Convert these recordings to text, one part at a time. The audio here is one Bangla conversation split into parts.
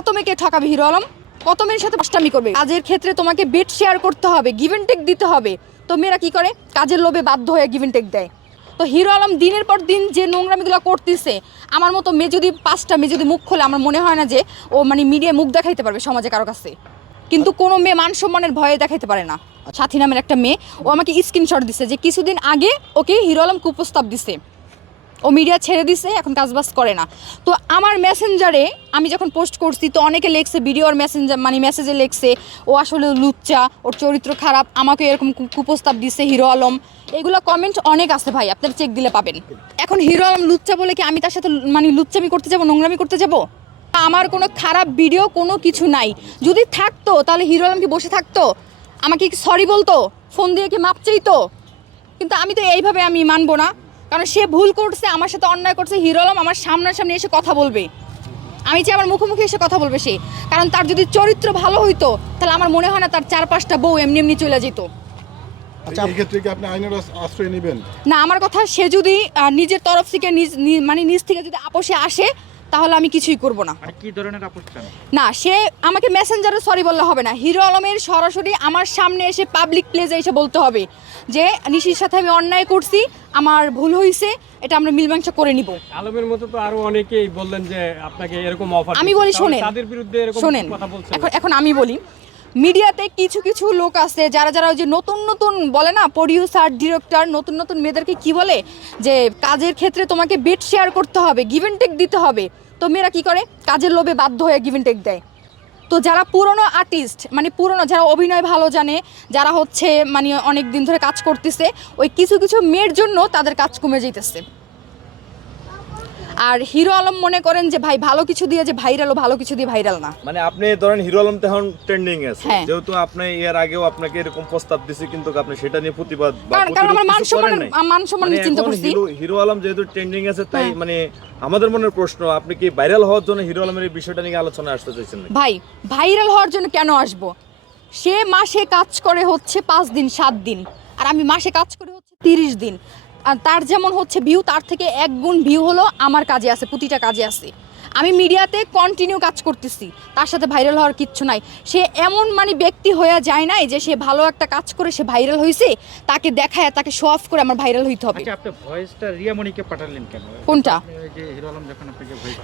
কত মেয়েকে ঠকাবে হিরো আলম? কত মেয়ের সাথে পাষ্টামি করবে। কাজের ক্ষেত্রে তোমাকে বেড শেয়ার করতে হবে গিভেন টেক দিতে হবে। তো মেয়েরা কি করে? কাজের লোভে বাধ্য হয়ে গিভেন টেক দেয়। তো হিরো আলম দিনের পর দিন যে নোংরামিগুলো করতেছে, আমার মতো মেয়ে যদি পাঁচটা মেয়ে যদি মুখ খোলে, আমার মনে হয় না যে ও মানে মিডিয়ায় মুখ দেখাইতে পারবে সমাজে কারও কাছে। কিন্তু কোনো মেয়ে মান সম্মানের ভয়ে দেখাইতে পারে না। সাথী নামের একটা মেয়ে, ও আমাকে স্ক্রিনশট দিছে যে কিছুদিন আগে ওকে হিরো আলম কুপ্রস্তাব দিছে। ও মিডিয়া ছেড়ে দিছে, এখন কাজবাজ করে না। তো আমার মেসেঞ্জারে আমি যখন পোস্ট করছি, তো অনেকে লেখছে ভিডিওর মেসেঞ্জার মানে মেসেজে লেখছে, ও আসলে লুচ্চা, ওর চরিত্র খারাপ, আমাকে এরকম কুপ্রস্তাব দিছে হিরো আলম। এগুলো কমেন্ট অনেক আছে ভাই, আপনারা চেক দিলে পাবেন। এখন হিরো আলম লুচ্চা বলে কি আমি তার সাথে মানে লুচ্চামি করতে যাব, নোংরামি করতে যাব? আমার কোনো খারাপ ভিডিও কোনো কিছু নাই। যদি থাকতো, তাহলে হিরো আলম কি বসে থাকতো? আমাকে সরি বলতো? ফোন দিয়ে কি মাপ চাইতো? কিন্তু আমি তো এইভাবে আমি মানবো না। কারণ সে ভুল করছে আমার সাথে অন্যায় করছে হিরো আলম আমার সামনাসামনি এসে কথা বলবে। আমি চাই আমার মুখোমুখি এসে কথা বলবে সে। কারণ তার যদি চরিত্র ভালো হইতো তাহলে আমার মনে হয় না তার চার পাঁচটা বউ এমনি এমনি চলে যেত। আচ্ছা না আমার কথা সে যদি নিজের তরফ থেকে নিজ মানে নিজ থেকে যদি আপোষে আসে তাহলে আমি কিছুই করব না। মানে কি ধরনের আপোষ চান? না সে আমাকে মেসেঞ্জারে সরি বললে হবে না। হিরো আলমের সরাসরি আমার সামনে এসে পাবলিক প্লেসে এসে বলতে হবে যে নিশির সাথে আমি অন্যায় করছি আমার ভুল হয়েছে এটা আমরা মিলমাংসা করে নিব। আলমের মতো তো আরও অনেকেই বললেন যে আপনাকে এরকম অফার আমি বলি শোনেন তাদের বিরুদ্ধে এরকম শোনেন কথা বলছেন এখন এখন আমি বলি মিডিয়াতে কিছু কিছু লোক আছে, যারা যারা ওই যে নতুন নতুন বলে না প্রডিউসার ডিরেক্টর নতুন নতুন মেয়েদেরকে কি বলে? যে কাজের ক্ষেত্রে তোমাকে বেড শেয়ার করতে হবে গিভেন টেক দিতে হবে। তো মেয়েরা কি করে? কাজের লোভে বাধ্য হয়ে গিভেন টেক দেয়। তো যারা পুরনো আর্টিস্ট মানে পুরনো, যারা অভিনয় ভালো জানে, যারা হচ্ছে মানে অনেক দিন ধরে কাজ করতেছে, ওই কিছু কিছু মেয়ের জন্য তাদের কাজ কমে যাইতেছে। আর হিরো আলম মনে করেন যে ভাই ভালো কিছু দিয়ে যে ভাইরাল ভালো কিছু দিয়ে ভাইরাল না মানে আপনি ধরেন হিরো আলম তো এখন ট্রেন্ডিং আছে হ্যাঁ। যেহেতু আপনি এর আগেও আপনাকে এরকম প্রস্তাব দিছে কিন্তু আপনি সেটা নিয়ে প্রতিবাদ বা কারণ কারণ আমার মান করেন সম্মান নাই। মান সম্মান মানে নিয়ে চিন্তা এখন করছি হিরো হিরো আলম যেহেতু ট্রেন্ডিং আছে তাই হ্যাঁ। মানে আমাদের মনের প্রশ্ন আপনি কি ভাইরাল হওয়ার জন্য হিরো আলমের এই বিষয়টা নিয়ে আলোচনা আসতে চাইছেন নাকি? ভাই ভাইরাল হওয়ার জন্য কেন আসব সে মাসে কাজ করে হচ্ছে পাঁচ দিন সাত দিন আর আমি মাসে কাজ করে হচ্ছে তিরিশ দিন তার যেমন হচ্ছে ভিউ তার থেকে এক গুণ ভিউ হলো আমার কাজে আছে প্রতিটা কাজে আছে আমি মিডিয়াতে কন্টিনিউ কাজ করতেছি। তার সাথে ভাইরাল হওয়ার কিচ্ছু নাই। সে এমন মানে ব্যক্তি হয়ে যায় নাই যে সে ভালো একটা কাজ করে সে ভাইরাল হয়েছে তাকে দেখায় তাকে শো অফ করে আমার ভাইরাল হইতে হবে। আচ্ছা আপনি ভয়েসটা রিয়ামণিকে পাঠালেন কেন? কোনটা?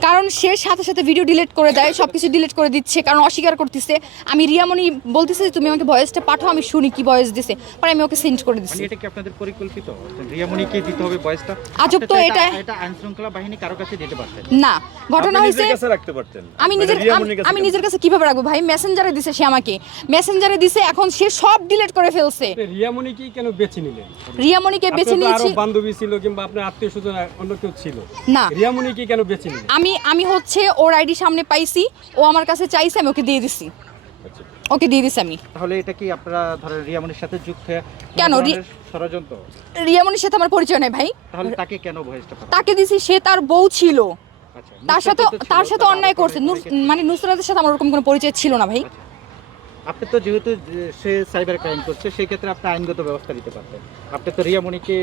কারণ সে সাথে সাথে ভিডিও ডিলিট করে দেয় সব কিছু ডিলিট করে দিচ্ছে কারণ অস্বীকার করতেছে। আমি রিয়ামণি বলতেছে যে তুমি আমাকে ভয়েসটা পাঠাও আমি শুনি কি ভয়েস দিছে। পরে আমি ওকে সেন্ড করে মানে দিচ্ছি এটা কি আপনাদের পরিকল্পিত? রিয়ামণিকে দিতে হবে ভয়েসটা আজব তো এটা এটা আইন শৃঙ্খলা বাহিনী কারও কাছে দিতে পারতেন না ঘটনা হয়েছে নিজের কাছে রাখতে পারতেন। আমি নিজের আমি-? নিজের কাছে কীভাবে রাখব ভাই? মেসেঞ্জারে দিছে সে আমাকে। মেসেঞ্জারে দিছে এখন সে সব ডিলিট করে ফেলছে। রিয়ামণি কি কেন বেছে নিলেন? রিয়ামণিকে বেছে আপনার নিয়েছি বান্ধবী ছিল কিংবা আপনার আত্মীয় স্বজন অন্য কেউ ছিল। না। রিয়ামণি কি কেন বেছে নিলেন? আমি আমি হচ্ছে ওর আইডি সামনে পাইছি ও আমার কাছে চাইছে আমি ওকে দিয়ে দিছি। আচ্ছা। ওকে দিয়ে দিছি আমি। তাহলে এটা কি আপনারা ধরেন রিয়ামণির সাথে যুক্ত কেন? রি- ধরনের ষড়যন্ত্র? রিয়ামণির সাথে আমার পরিচয় নেই ভাই। তাহলে তাকে কেন ভয়েসটা তাকে দিছি সে তার বউ ছিল। তার সাথে তার সাথে অন্যায় করছে। মানে নুসরাতের সাথে আমার ওরকম কোনো পরিচয় ছিল না ভাই। আপনি তো যেহেতু সে সাইবার ক্রাইম করছে সেই ক্ষেত্রে আপনি আইনগত ব্যবস্থা নিতে পারতেন। আপনি তো রিয়ামণিকে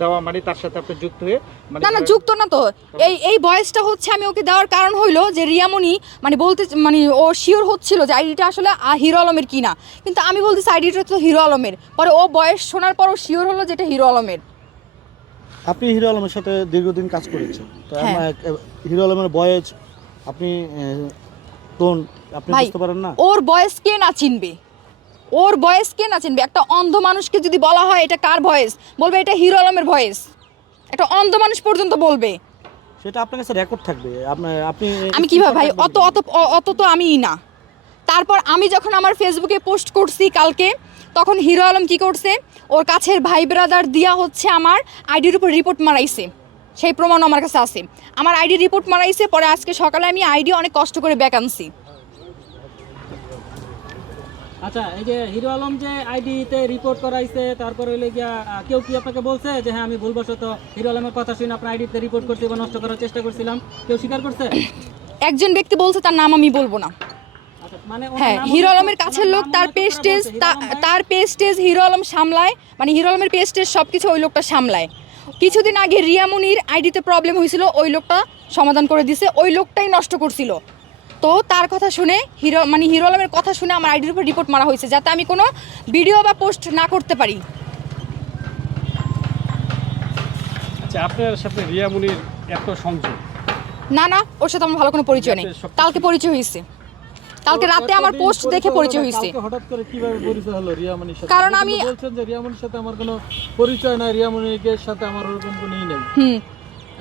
দেওয়া মানে তার সাথে আপনি যুক্ত হয়ে মানে না না যুক্ত না তো। এই এই বয়সটা হচ্ছে আমি ওকে দেওয়ার কারণ হইল যে রিয়ামণি মানে বলতে মানে ও শিওর হচ্ছিল যে আইডিটা আসলে হিরো আলমের কিনা। কিন্তু আমি বলতেছি আইডিটা তো হিরো আলমের। পরে ও বয়স শোনার পর ও শিওর হলো যেটা হিরো আলমের। আপনি হিরো আলমের সাথে দীর্ঘদিন কাজ করেছেন। তো হ্যাঁ। এক- হিরো আলমের বয়েজ আপনি টোন আপনি ভাই, বুঝতে পারেন না? ওর বয়স কে না চিনবে? ওর বয়স কে না চিনবে? একটা অন্ধ মানুষকে যদি বলা হয় এটা কার ভয়েস বলবে এটা হিরো আলমের ভয়েস একটা অন্ধ মানুষ পর্যন্ত বলবে। সেটা আপনার কাছে রেকর্ড থাকবে। আপনার আপনি আমি কীভাবে ভাই অত অত অত তো আমিই না। তারপর আমি যখন আমার ফেসবুকে পোস্ট করছি কালকে তখন হিরো আলম কি করছে? ওর কাছের ভাই ব্রাদার দিয়া হচ্ছে আমার আইডির উপর রিপোর্ট মারাইছে। সেই প্রমাণ আমার কাছে আছে। আমার আইডি রিপোর্ট মারাইছে পরে আজকে সকালে আমি আইডি অনেক কষ্ট করে ব্যাক আনছি। আচ্ছা এই যে হিরো আলম যে আইডিতে রিপোর্ট করাইছে তারপর হইলে গিয়া কেউ কি আপনাকে বলছে যে হ্যাঁ আমি ভুলবশত হিরো আলমের কথা শুনে আপনার আইডিতে রিপোর্ট করতে বা নষ্ট করার চেষ্টা করছিলাম কেউ স্বীকার করছে? একজন ব্যক্তি বলছে তার নাম আমি বলব না। হ্যাঁ হিরো আলমের কাছের লোক তার পেস্টেজ তার পেস্টেজ হিরো আলম সামলায় মানে হিরো আলমের পেস্টেজ সব কিছু ওই লোকটা সামলায়। কিছুদিন আগে রিয়ামনির আইডিতে প্রবলেম হয়েছিল ওই লোকটা সমাধান করে দিছে ওই লোকটাই নষ্ট করছিল। তো তার কথা শুনে হিরো মানে হিরো আলমের কথা শুনে আমার আইডির উপর রিপোর্ট মারা হয়েছে যাতে আমি কোনো ভিডিও বা পোস্ট না করতে পারি। আচ্ছা আপনার সাথে রিয়ামনির এত সংযোগ? না না ওর সাথে আমার ভালো কোনো পরিচয় নেই। কালকে পরিচয় হয়েছে। কালকে রাতে আমার পোস্ট দেখে পরিচয় হয়েছে। হঠাৎ করে কীভাবে পরিচয় হলো? রিয়ামণির সাথে কারণ আমি- বলছেন যে রিয়ামণির সাথে আমার কোনো পরিচয় নাই রিয়ামণির সাথে আমার ওরকম কোনো ই নেই। হুম।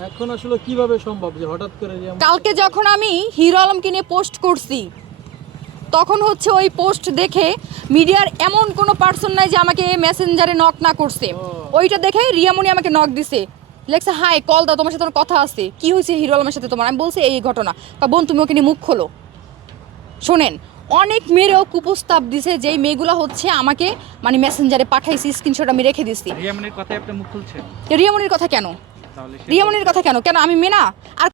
এখন আসলে কীভাবে সম্ভব যে হঠাৎ করে কালকে যখন আমি হিরো আলমকে নিয়ে পোস্ট করছি তখন হচ্ছে ওই পোস্ট দেখে মিডিয়ার এমন কোনো পার্সন নাই যে আমাকে মেসেঞ্জারে নক না করছে। ওইটা দেখে রিয়ামণি আমাকে নক দিছে। লেখছে হাই কল দাও তোমার সাথে কথা আছে। কি হয়েছে হিরো আলমের সাথে তোমার? আমি বলছি এই ঘটনা। তা বোন তুমি ওকে নিয়ে মুখ খোলো। শোনেন অনেক মেয়েরাও কুপ্রস্তাব দিছে যেই মেয়েগুলো হচ্ছে আমাকে মানে মেসেঞ্জারে পাঠাইছি স্ক্রিনশট আমি রেখে দিছি। রিয়ামনির কথা আপনি মুখ খুলছেন রিয়ামনির কথা কেন? রিয়ামনির কথা কেন? কেন আমি মেনা আর